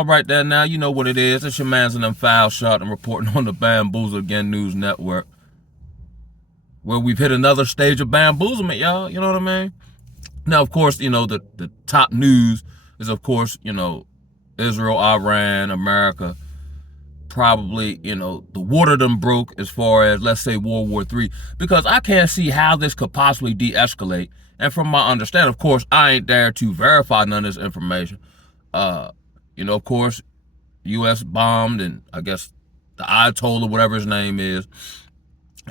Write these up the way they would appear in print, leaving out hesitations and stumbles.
All right, then now you know what it is. It's your man's and them foul shot and reporting on the Bamboozle Again News Network, where we've hit another stage of bamboozlement, y'all. You know what I mean? Now, of course, the top news is, of course, Israel, Iran, America. Probably, the water done broke as far as, let's say, World War III, because I can't see how this could possibly de-escalate. And from my understanding, of course, I ain't there to verify none of this information. Of course, U.S. bombed, and I guess the Ayatollah, whatever his name is,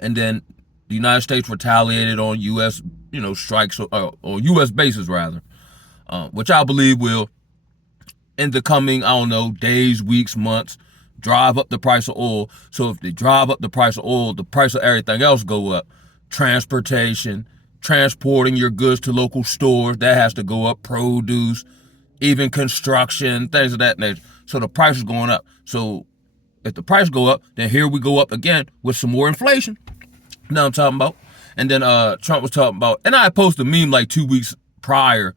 and then the United States retaliated on U.S. strikes, or U.S. bases rather, which I believe will, in the coming, I don't know, days, weeks, months, drive up the price of oil. So if they drive up the price of oil, the price of everything else go up. Transportation, transporting your goods to local stores, that has to go up. Produce, even construction, things of that nature. So the price is going up. So if the price go up, then here we go up again with some more inflation. You know what I'm talking about? And then Trump was talking about, and I posted a meme like 2 weeks prior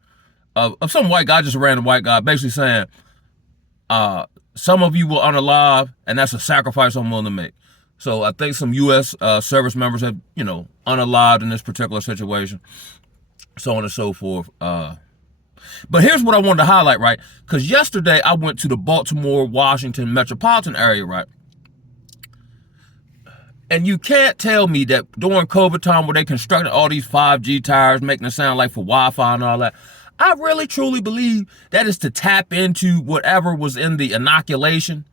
of some white guy, just a random white guy, basically saying, some of you will unalive, and that's a sacrifice I'm willing to make. So I think some U.S. Service members have, unalived in this particular situation, so on and so forth. But here's what I wanted to highlight, right? Because yesterday I went to the Baltimore, Washington metropolitan area, right? And you can't tell me that during COVID time where they constructed all these 5G towers, making it sound like for Wi-Fi and all that, I really truly believe that is to tap into whatever was in the inoculation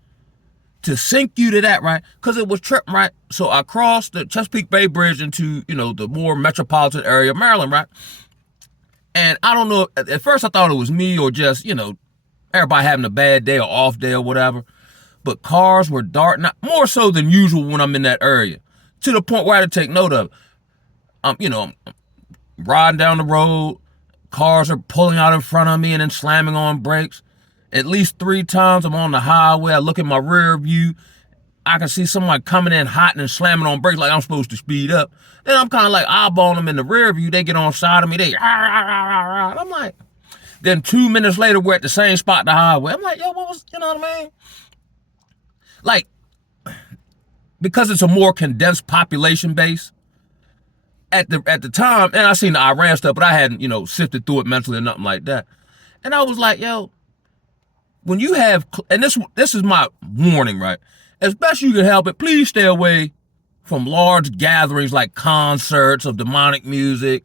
to sync you to that, right? Because it was tripping, right? So I crossed the Chesapeake Bay Bridge into, the more metropolitan area of Maryland, right? And I don't know, at first I thought it was me or just, everybody having a bad day or off day or whatever. But cars were darting out, more so than usual when I'm in that area, to the point where I had to take note of it. I'm riding down the road, cars are pulling out in front of me and then slamming on brakes. At least 3 times I'm on the highway, I look at my rear view, I can see someone coming in hot and slamming on brakes like I'm supposed to speed up. Then I'm kind of like eyeballing them in the rear view. They get on side of me. I'm like, then 2 minutes later, we're at the same spot, the highway. I'm like, yo, what was, you know what I mean? Like, because it's a more condensed population base at the time, and I seen the Iran stuff, but I hadn't, sifted through it mentally or nothing like that. And I was like, yo, when you have, and this is my warning, right? As best you can help it, please stay away from large gatherings like concerts of demonic music,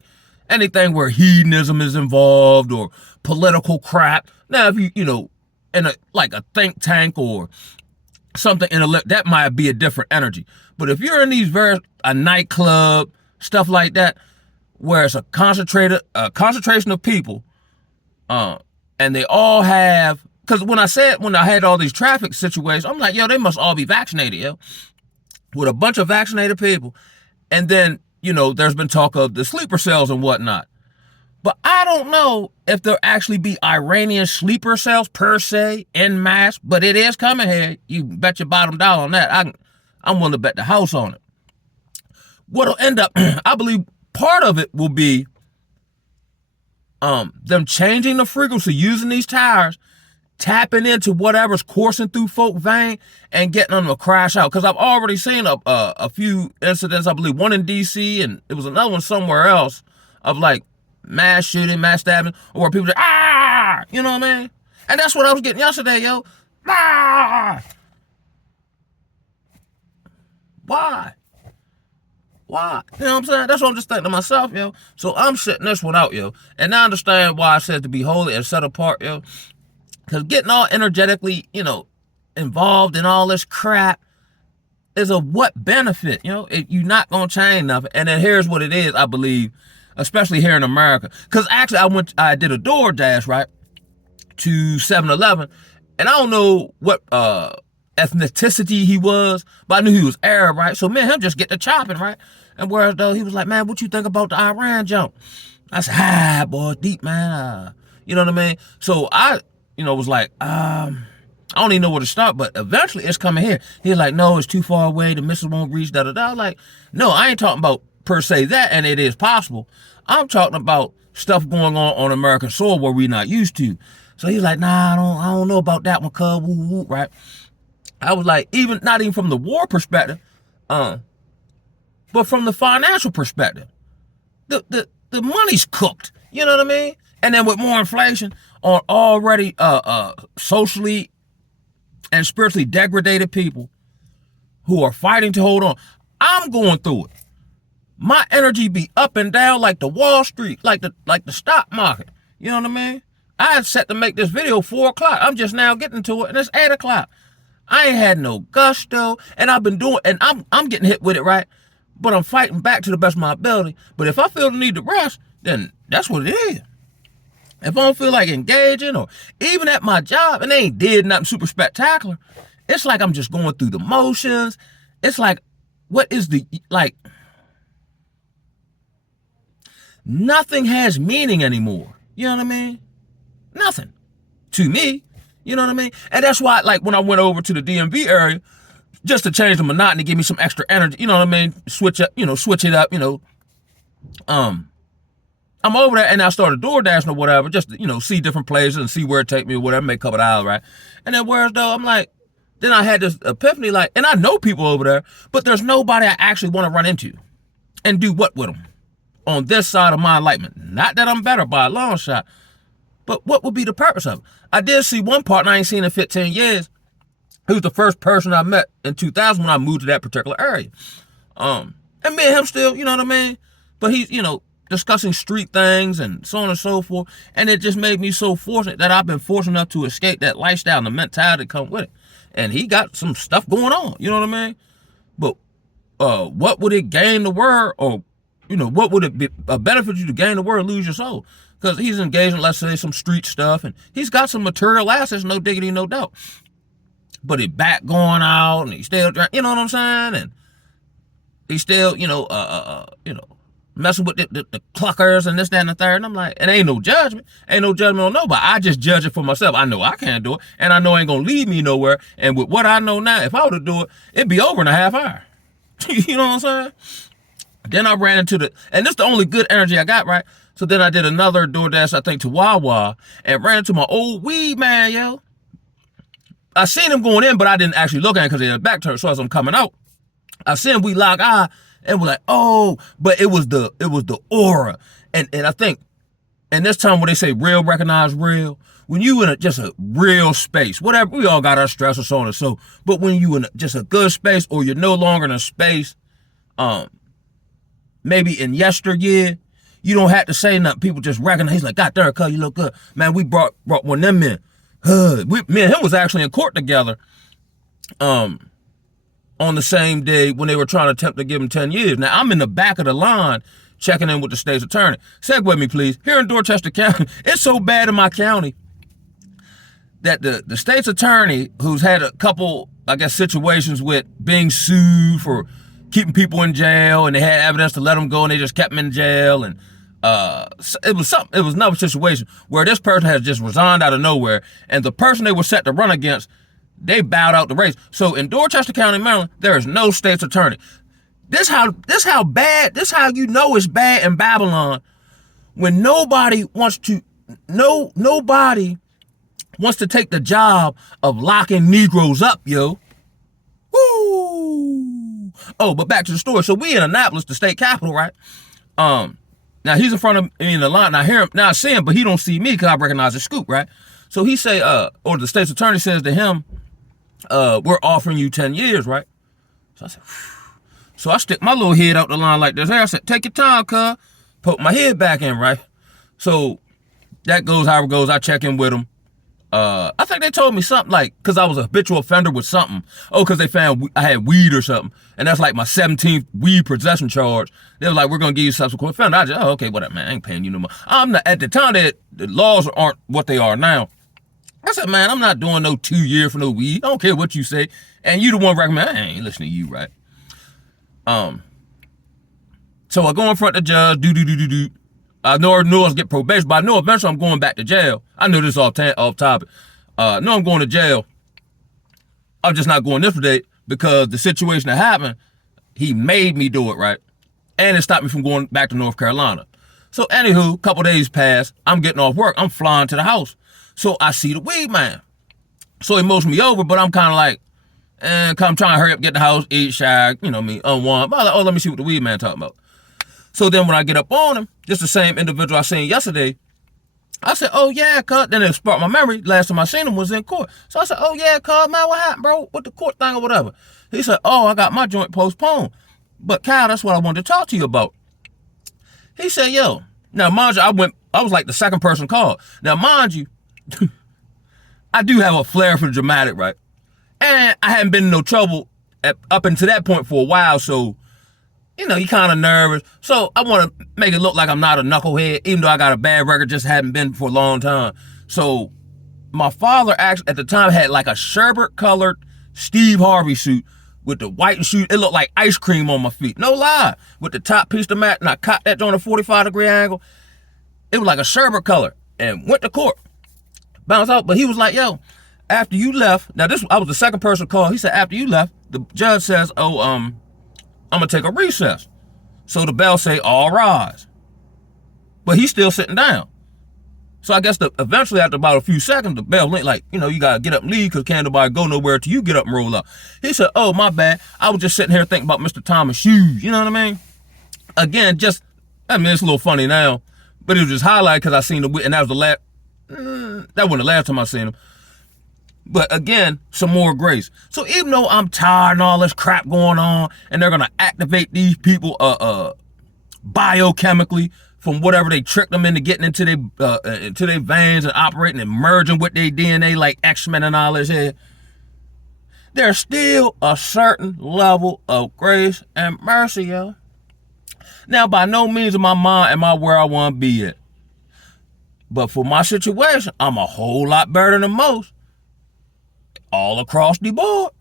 anything where hedonism is involved or political crap. Now, if you, in a think tank or something intellect, that might be a different energy. But if you're in these a nightclub, stuff like that, where it's a concentration of people, and they all have, because when I had all these traffic situations, I'm like, yo, they must all be vaccinated, yo, with a bunch of vaccinated people. And then, there's been talk of the sleeper cells and whatnot. But I don't know if there actually be Iranian sleeper cells per se en masse, but it is coming here. You bet your bottom dollar on that. I'm willing to bet the house on it. What'll end up, I believe part of it will be them changing the frequency, using these towers, tapping into whatever's coursing through folk vein and getting them to crash out. Because I've already seen a few incidents, I believe one in D.C. and it was another one somewhere else of like mass shooting, mass stabbing, or people just, you know what I mean? And that's what I was getting yesterday, yo. Why? You know what I'm saying? That's what I'm just thinking to myself, yo. So I'm sitting this one out, yo. And I understand why I said to be holy and set apart, yo. Because getting all energetically, involved in all this crap is of what benefit, you're not going to change nothing. And then here's what it is, I believe, especially here in America. Because actually I did a DoorDash, right, to 7-Eleven. And I don't know what ethnicity he was, but I knew he was Arab, right? So me and him just get to chopping, right? And whereas though he was like, man, what you think about the Iran jump? I said, boy, deep, man. You know what I mean? So I, was like, I don't even know where to start, but eventually it's coming here. He's like, no, it's too far away. The missiles won't reach, da-da-da. I was like, no, I ain't talking about per se that, and it is possible. I'm talking about stuff going on American soil where we're not used to. So he's like, nah, I don't know about that one, cuz, woo, woo, right? I was like, not even from the war perspective, but from the financial perspective, the money's cooked. You know what I mean? And then with more inflation on already socially and spiritually degraded people who are fighting to hold on, I'm going through it. My energy be up and down like the Wall Street, like the stock market. You know what I mean? I had set to make this video 4 o'clock. I'm just now getting to it, and it's 8 o'clock. I ain't had no gusto, and I've been doing, and I'm getting hit with it, right? But I'm fighting back to the best of my ability. But if I feel the need to rest, then that's what it is. If I don't feel like engaging, or even at my job, and they ain't did nothing super spectacular, it's like I'm just going through the motions. It's like, what is the, like, nothing has meaning anymore. You know what I mean? Nothing. To me. You know what I mean? And that's why, like, when I went over to the DMV area, just to change the monotony, give me some extra energy, you know what I mean? Switch it up, I'm over there and I started DoorDashing or whatever, just to, see different places and see where it take me or whatever, make a couple of hours, right? And then whereas though, I'm like, then I had this epiphany, like, and I know people over there, but there's nobody I actually want to run into and do what with them on this side of my enlightenment. Not that I'm better by a long shot, but what would be the purpose of it? I did see one partner I ain't seen in 15 years. He was the first person I met in 2000 when I moved to that particular area. And me and him still, you know what I mean? But he's, discussing street things and so on and so forth. And it just made me so fortunate that I've been fortunate enough to escape that lifestyle and the mentality that come with it. And he got some stuff going on, you know what I mean? But what would it gain the world, or, what would it be benefit you to gain the world or lose your soul? Because he's engaged in, let's say, some street stuff, and he's got some material assets, no diggity, no doubt. But his back going out, and he's still, you know what I'm saying? And he's still, messing with the cluckers and this, that, and the third. And I'm like, it ain't no judgment. Ain't no judgment on nobody. I just judge it for myself. I know I can't do it, and I know it ain't gonna lead me nowhere. And with what I know now, if I were to do it, it'd be over in a half hour. You know what I'm saying? Then I ran into and this is the only good energy I got, right? So then I did another DoorDash, I think, to Wawa, and ran into my old weed man, yo. I seen him going in, but I didn't actually look at him because he had a back turn. So as I'm coming out, I seen we lock eye, and we're like, oh, but it was the aura. And I think, and this time when they say real recognize real, when you in just a real space, whatever, we all got our stress or so on and so, but when you in just a good space, or you're no longer in a space, maybe in yesteryear, you don't have to say nothing. People just recognize. He's like, God damn, cuz, you look good. Man, we brought one of them in. Me and him was actually in court together on the same day when they were trying to attempt to give him 10 years. Now, I'm in the back of the line checking in with the state's attorney. Segue me, please. Here in Dorchester County, it's so bad in my county that the state's attorney, who's had a couple, I guess, situations with being sued for keeping people in jail, and they had evidence to let them go, and they just kept them in jail, and it was another situation where this person has just resigned out of nowhere, and the person they were set to run against, they bowed out the race. So in Dorchester County, Maryland, there is no state's attorney. This how bad, this how you know it's bad in Babylon, when nobody wants to take the job of locking Negroes up, yo. Woo! Oh, but back to the story. So we in Annapolis, the state capital, right? Now he's in front of me in the line. Now I see him, but he don't see me because I recognize the scoop, right? So he say, or the state's attorney says to him, we're offering you 10 years, right? So I said, phew. So I stick my little head out the line like this. I said, take your time, cuz. Poke my head back in, right? So that goes how it goes. I check in with him. I think they told me something like, because I was a habitual offender with something. Oh, because they found I had weed or something. And that's like my 17th weed possession charge. They were like, we're going to give you subsequent offender. I just, oh, okay, whatever, man. I ain't paying you no more. I'm not, at the time that the laws aren't what they are now. I said, man, I'm not doing no 2 years for no weed. I don't care what you say. And you the one recommend, I ain't listening to you, right? So I go in front of the judge, do. I know I was get probation, but I know eventually I'm going back to jail. I know this is off topic. I know I'm going to jail. I'm just not going this date because the situation that happened, he made me do it, right? And it stopped me from going back to North Carolina. So anywho, a couple days pass, I'm getting off work. I'm flying to the house. So I see the weed man. So he moves me over, but I'm kind of like, I'm trying to hurry up, get the house, eat, shower, you know me, unwind. But I'm like, oh, let me see what the weed man talking about. So then when I get up on him, just the same individual I seen yesterday, I said, oh yeah, cuz. Then it sparked my memory. Last time I seen him was in court. So I said, oh yeah, cuz, man, what happened, bro? With the court thing or whatever. He said, oh, I got my joint postponed. But Kyle, that's what I wanted to talk to you about. He said, yo, now mind you, I was like the second person called. Now mind you, I do have a flair for the dramatic, right? And I hadn't been in no trouble up until that point for a while, so, you know, you kind of nervous. So I want to make it look like I'm not a knucklehead, even though I got a bad record, just hadn't been for a long time. So my father actually at the time had like a sherbet-colored Steve Harvey suit with the white shoes. It looked like ice cream on my feet. No lie. With the top piece of mat, and I cocked that on a 45-degree angle. It was like a sherbet color. And went to court. Bounced out. But he was like, yo, after you left, now I was the second person called. He said, after you left, the judge says, oh, I'm going to take a recess. So the bell say, all rise. But he's still sitting down. So I guess eventually after about a few seconds, the bell went like, you know, you got to get up and leave because can't nobody go nowhere till you get up and roll up. He said, oh, my bad. I was just sitting here thinking about Mr. Thomas' shoes. You know what I mean? Again, it's a little funny now, but it was just highlighted because I seen and that was that wasn't the last time I seen him. But again, some more grace. So even though I'm tired and all this crap going on, and they're going to activate these people biochemically, from whatever they tricked them into getting into their veins and operating and merging with their DNA like X-Men and all this here, there's still a certain level of grace and mercy, yo. Now, by no means in my mind am I where I want to be at. But for my situation, I'm a whole lot better than most. All across the board.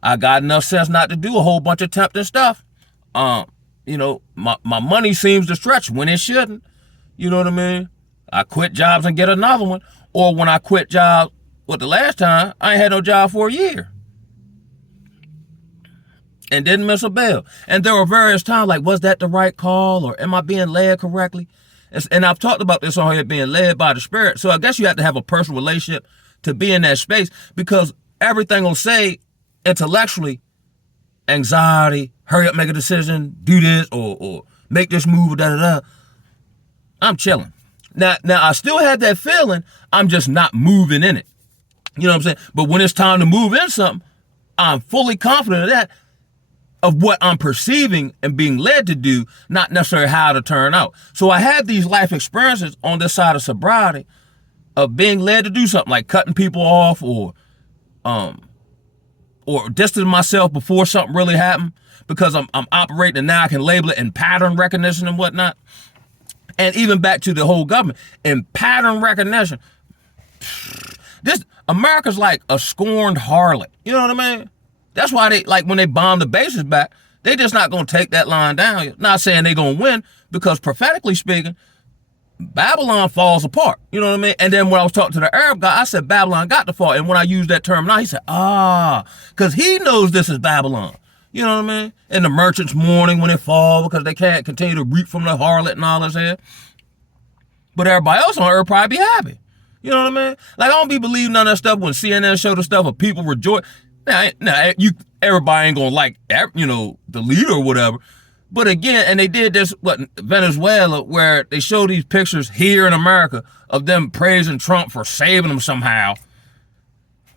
I got enough sense not to do a whole bunch of tempting stuff. You know, my money seems to stretch when it shouldn't. You know what I mean? I quit jobs and get another one. Or when I quit jobs, the last time, I ain't had no job for a year. And didn't miss a bill. And there were various times like, was that the right call? Or am I being led correctly? And I've talked about this on here, being led by the Spirit. So I guess you have to have a personal relationship to be in that space, because everything will say intellectually, anxiety, hurry up, make a decision, do this, or make this move, or da-da-da. I'm chilling. Now I still had that feeling, I'm just not moving in it. You know what I'm saying? But when it's time to move in something, I'm fully confident of what I'm perceiving and being led to do, not necessarily how to turn out. So I had these life experiences on this side of sobriety of being led to do something like cutting people off or distancing myself before something really happened, because I'm operating and now I can label it in pattern recognition and whatnot. And even back to the whole government in pattern recognition. America's like a scorned harlot. You know what I mean? That's why they, like, when they bomb the bases back, they just not going to take that line down. Not saying they going to win, because prophetically speaking, Babylon falls apart. You know what I mean? And then when I was talking to the Arab guy, I said Babylon got to fall. And when I used that term now, he said, because he knows this is Babylon. You know what I mean? And the merchants mourning when it fall because they can't continue to reap from the harlot and all this here. But everybody else on earth probably be happy. You know what I mean? Like, I don't be believing none of that stuff when CNN show the stuff of people rejoice. Now, everybody ain't gonna like, you know, the leader or whatever. But again, and they did this, Venezuela, where they show these pictures here in America of them praising Trump for saving them somehow.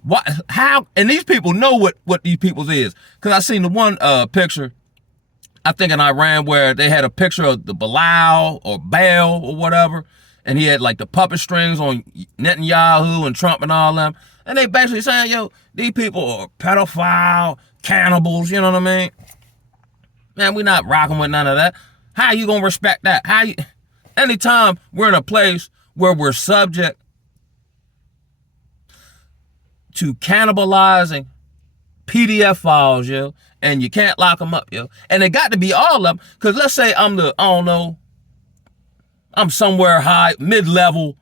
What? How? And these people know what these people's is. Because I seen the one picture, I think in Iran, where they had a picture of the Bilal or Baal or whatever, and he had like the puppet strings on Netanyahu and Trump and all them. And they basically saying, yo, these people are pedophile, cannibals, you know what I mean? Man, we not rocking with none of that. How you gonna respect that? Anytime we're in a place where we're subject to cannibalizing PDF files, yo, and you can't lock them up, yo. And it got to be all of them, because let's say I'm somewhere high, mid-level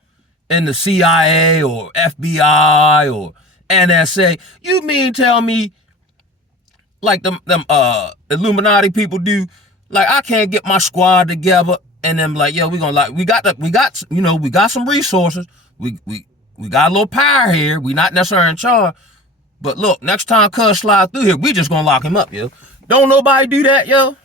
in the CIA or FBI or NSA. You mean tell me, like them Illuminati people do, like, I can't get my squad together and them like, yo, we got some resources. We we got a little power here. We not necessarily in charge. But look, next time cuz slide through here, we just gonna lock him up, yo. Don't nobody do that, yo.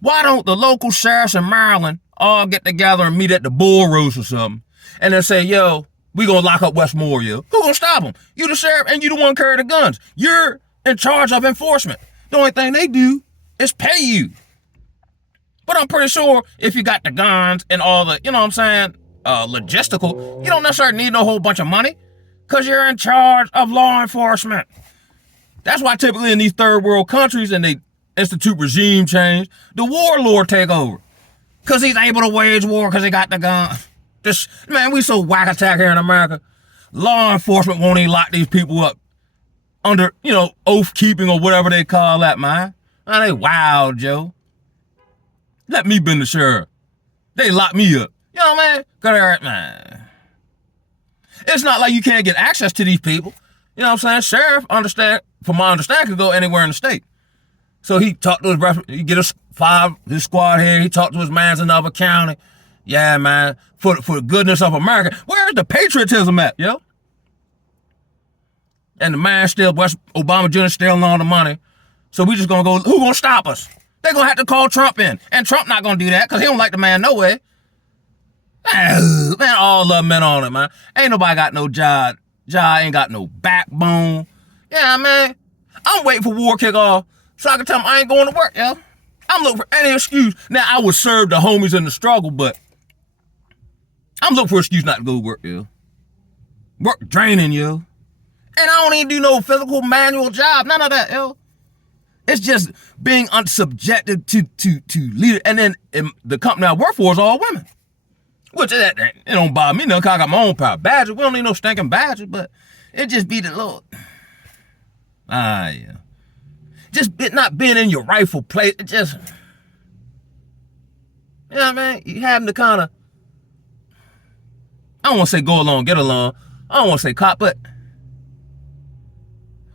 Why don't the local sheriffs in Maryland all get together and meet at the Bull Roast or something? And then say, yo, we gonna lock up Westmore, yo. Who gonna stop them? You the sheriff and you the one carrying the guns. You're in charge of enforcement. The only thing they do is pay you. But I'm pretty sure if you got the guns and all the, you know what I'm saying, logistical, you don't necessarily need no whole bunch of money because you're in charge of law enforcement. That's why typically in these third world countries and they institute regime change, the warlord take over because he's able to wage war because he got the gun. Man, we so whack attack here in America. Law enforcement won't even lock these people up under, oath keeping or whatever they call that, man. Man, they wild, Joe. Let me be the sheriff. They lock me up. You know what I mean? Man. It's not like you can't get access to these people. You know what I'm saying? Sheriff, from my understanding, could go anywhere in the state. So he talked to he get his squad here. He talked to his mans in another county. Yeah, man. For the goodness of America. Where's the patriotism at, yo? And the man Obama Jr. stealing all the money. So we just gonna go, who gonna stop us? They gonna have to call Trump in. And Trump not gonna do that because he don't like the man no way. Man, all of them men on it, man. Ain't nobody got no job. Job ain't got no backbone. Yeah, man. I'm waiting for war kick off so I can tell them I ain't going to work, yo. I'm looking for any excuse. Now, I would serve the homies in the struggle, but I'm looking for an excuse not to go to work, yo. Work draining, yo. And I don't even do no physical manual job. None of that, yo. It's just being unsubjected to leader. And then the company I work for is all women. Which, it don't bother me, no, because I got my own power badges. We don't need no stinking badges, but it just be the Lord. Yeah. Just not being in your rightful place. It just, you know what I mean? You having to kind of, I don't want to say go along, get along. I don't want to say cop, but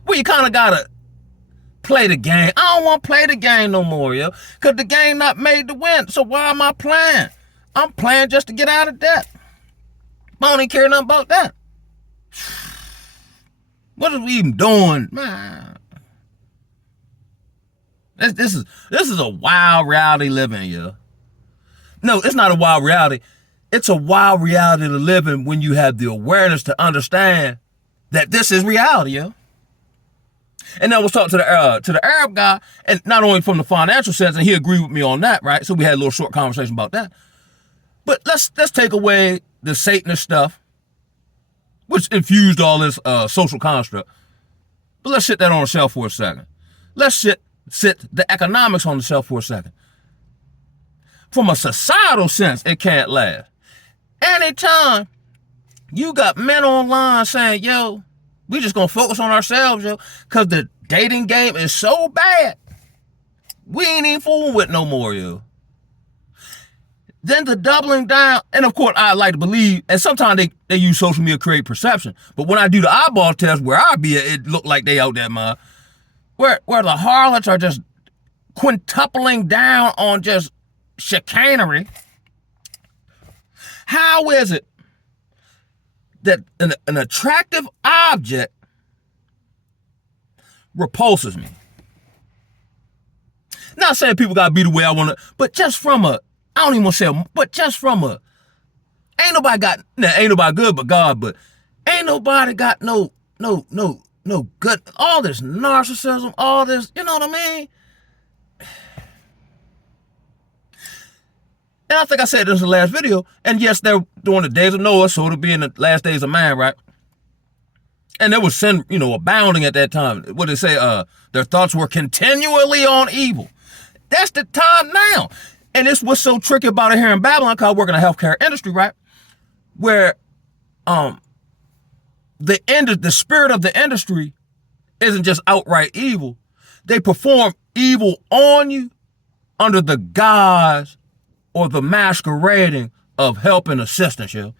well, you kind of got to play the game. I don't want to play the game no more, yo. Because the game not made to win. So why am I playing? I'm playing just to get out of debt. I don't even care nothing about that. What are we even doing? Man. This is a wild reality living, yo. No, it's not a wild reality. It's a wild reality to live in when you have the awareness to understand that this is reality, yo. And then I was talking to the Arab guy, and not only from the financial sense, and he agreed with me on that, right? So we had a little short conversation about that. But let's take away the Satanist stuff, which infused all this social construct. But let's sit that on the shelf for a second. Let's sit the economics on the shelf for a second. From a societal sense, it can't last. Anytime you got men online saying, yo, we just gonna focus on ourselves, yo, because the dating game is so bad, we ain't even fooling with no more, yo. Then the doubling down, and of course I like to believe, and sometimes they use social media to create perception, but when I do the eyeball test where I be at, it look like they out there, man. Where the harlots are just quintupling down on just chicanery. How is it that an attractive object repulses me? Not saying people gotta be the way I want to, but just from I don't even want to say, but just from ain't nobody good but God, but ain't nobody got no good, all this narcissism, all this, you know what I mean? And I think I said this in the last video, and yes, they're during the days of Noah, so it'll be in the last days of man, right? And there was sin, abounding at that time. What did it say? Their thoughts were continually on evil. That's the time now. And this what's so tricky about it here in Babylon, because I work in the healthcare industry, right? Where the spirit of the industry isn't just outright evil. They perform evil on you under the guise or the masquerading of help and assistance, yo.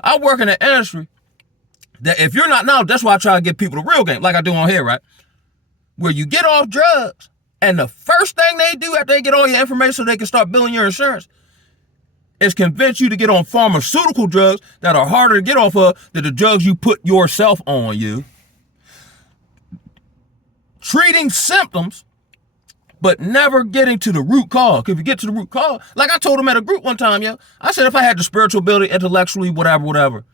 I work in the industry that if you're not now, that's why I try to get people the real game, like I do on here, right? Where you get off drugs, and the first thing they do after they get all your information so they can start billing your insurance is convince you to get on pharmaceutical drugs that are harder to get off of than the drugs you put yourself on, you. Treating symptoms, but never getting to the root cause. If you get to the root cause, like I told him at a group one time, yo, I said, if I had the spiritual ability, intellectually, whatever,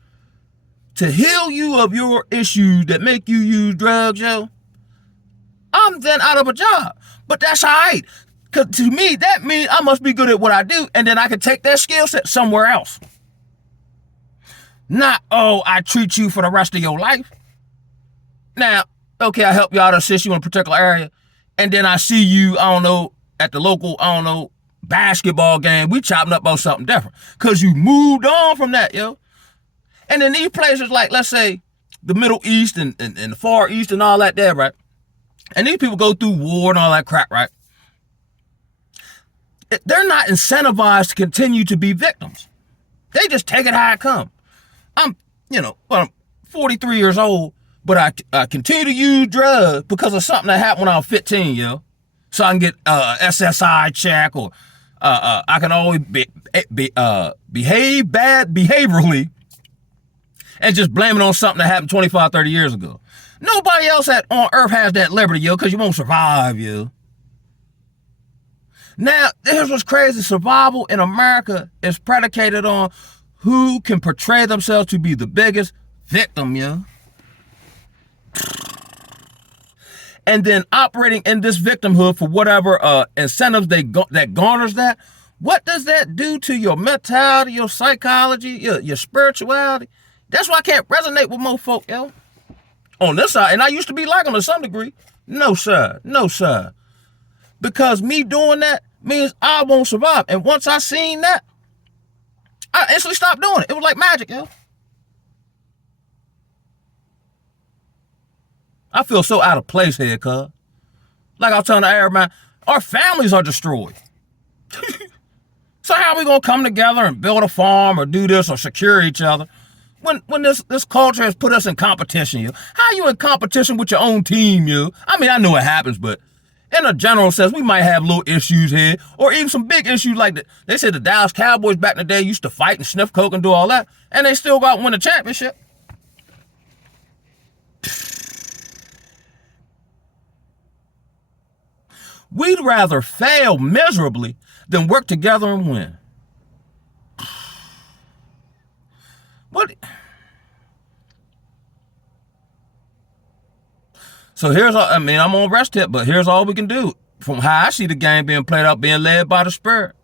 to heal you of your issues that make you use drugs, yo, I'm then out of a job. But that's all right. Because to me, that means I must be good at what I do, and then I can take that skill set somewhere else. Not, oh, I treat you for the rest of your life. Now, okay, I help you out, assist you in a particular area, and then I see you, I don't know, at the local, I don't know, basketball game. We chopping up about something different. Because you moved on from that, yo. And then these places like, let's say, the Middle East and the Far East and all that there, right? And these people go through war and all that crap, right? They're not incentivized to continue to be victims. They just take it how it comes. I'm 43 years old, but I continue to use drugs because of something that happened when I was 15, yo. So I can get SSI check, or I can always behave bad behaviorally and just blame it on something that happened 25, 30 years ago. Nobody else on earth has that liberty, yo, because you won't survive, yo. Now, here's what's crazy. Survival in America is predicated on who can portray themselves to be the biggest victim, yo. And then operating in this victimhood for whatever incentives that garners that. What does that do to your mentality, your psychology, your spirituality? That's why I can't resonate with most folk, yo. On this side, and I used to be like them to some degree. No, sir. No, sir. Because me doing that means I won't survive. And once I seen that, I instantly stopped doing it. It was like magic, yo. I feel so out of place here, cuz. Like I was telling the Arab man, our families are destroyed. So how are we going to come together and build a farm or do this or secure each other when this culture has put us in competition, yo? How are you in competition with your own team, yo? I mean, I know it happens, but in a general sense, we might have little issues here, or even some big issues like that. They said the Dallas Cowboys back in the day used to fight and sniff coke and do all that, and they still got to win the championship. We'd rather fail miserably than work together and win. What? So I'm on rest tip, but here's all we can do. From how I see the game being played out, being led by the Spirit.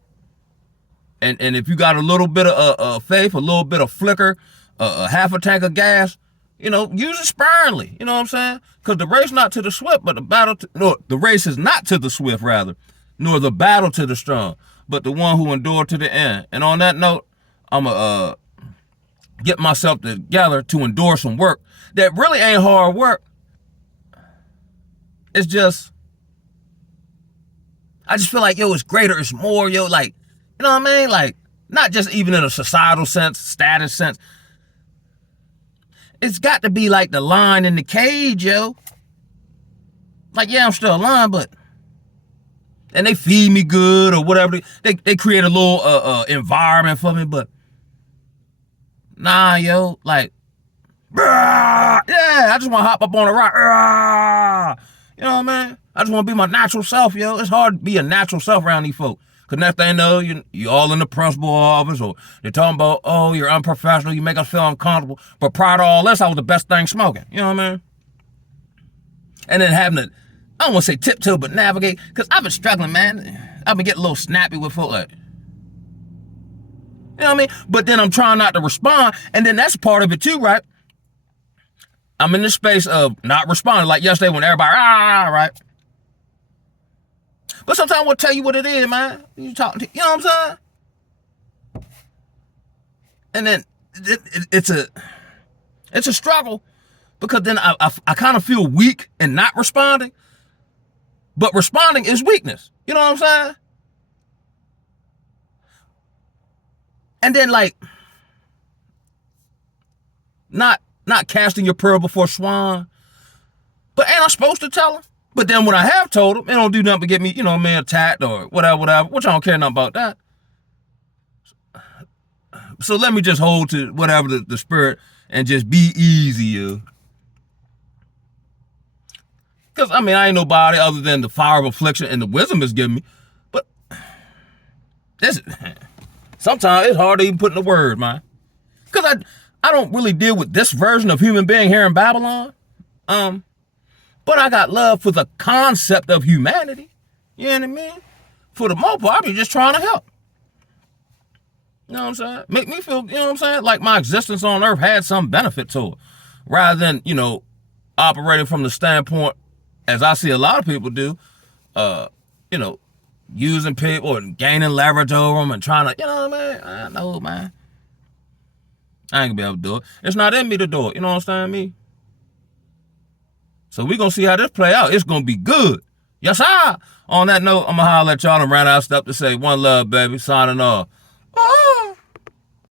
And if you got a little bit of faith, a little bit of flicker, half a tank of gas, use it sparingly. You know what I'm saying? Because the race not to the swift, but the race is not to the swift, rather, nor the battle to the strong, but the one who endured to the end. And on that note, I'm going to get myself together to endure some work that really ain't hard work. It's just, I just feel like, yo, it's greater, it's more, yo, like, you know what I mean? Like, not just even in a societal sense, status sense. It's got to be like the lion in the cage, yo. Like, yeah, I'm still a lion, but, and they feed me good or whatever. They create a little environment for me, but, nah, yo, like, yeah, I just want to hop up on a rock. You know what I mean? I just want to be my natural self, yo. It's hard to be a natural self around these folks. Because next thing you know, you all in the principal office, or they're talking about, oh, you're unprofessional, you make us feel uncomfortable. But prior to all this, I was the best thing smoking. You know what I mean? And then having to, I don't want to say tiptoe, but navigate. Because I've been struggling, man. I've been getting a little snappy with folks. Like, you know what I mean? But then I'm trying not to respond. And then that's part of it too, right? I'm in the space of not responding, like yesterday when everybody, right? But sometimes we'll tell you what it is, man. You talking to, you know what I'm saying? And then it's a struggle, because then I kind of feel weak in not responding. But responding is weakness. You know what I'm saying? And then like not casting your pearl before swine. But ain't I supposed to tell him? But then when I have told him, it don't do nothing but get me, attacked or whatever, which I don't care nothing about that. So let me just hold to whatever the spirit and just be easier. Because, I mean, I ain't nobody other than the fire of affliction and the wisdom it's giving me. But this, sometimes it's hard to even put in the word, man. Because I don't really deal with this version of human being here in Babylon. But I got love for the concept of humanity. You know what I mean? For the most part, I be just trying to help. You know what I'm saying? Make me feel, you know what I'm saying? Like my existence on earth had some benefit to it. Rather than, operating from the standpoint, as I see a lot of people do, using people and gaining leverage over them and trying to, I know, man. I ain't gonna be able to do it. It's not in me to do it. You know what I'm saying? So we gonna see how this play out. It's gonna be good. Yes, sir. On that note, I'm gonna holler at y'all and ran out of stuff to say. One love, baby. Signing off. Oh!